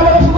আমাদের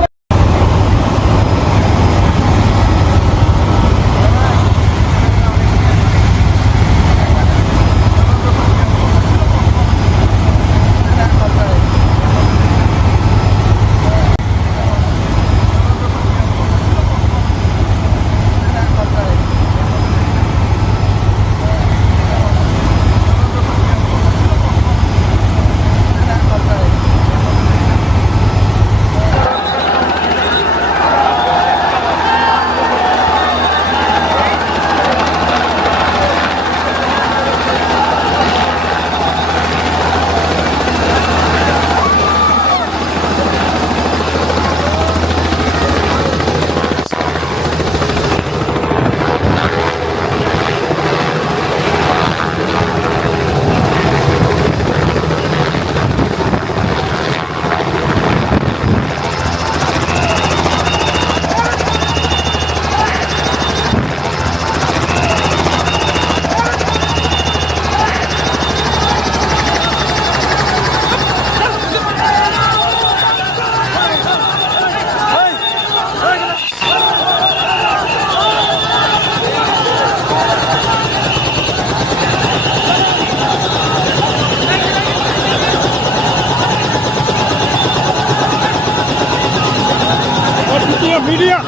মিডিয়া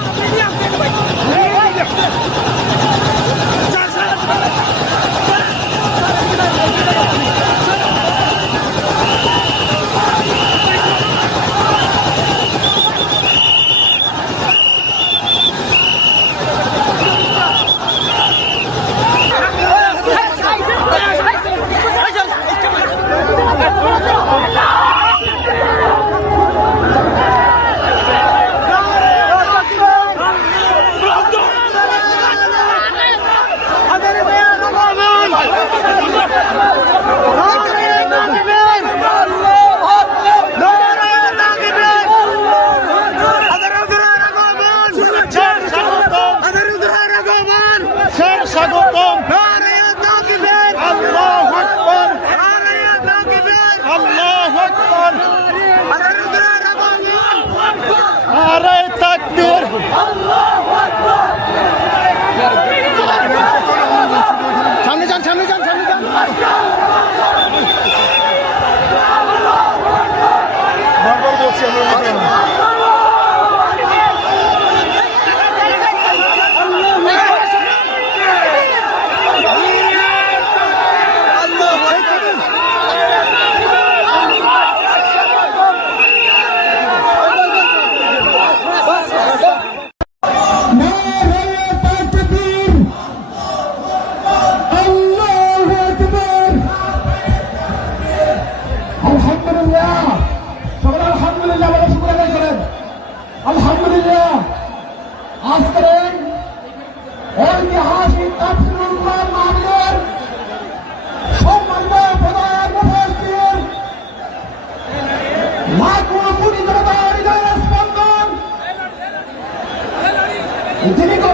নারায় তাকবীর। আল্লাহ 인터넷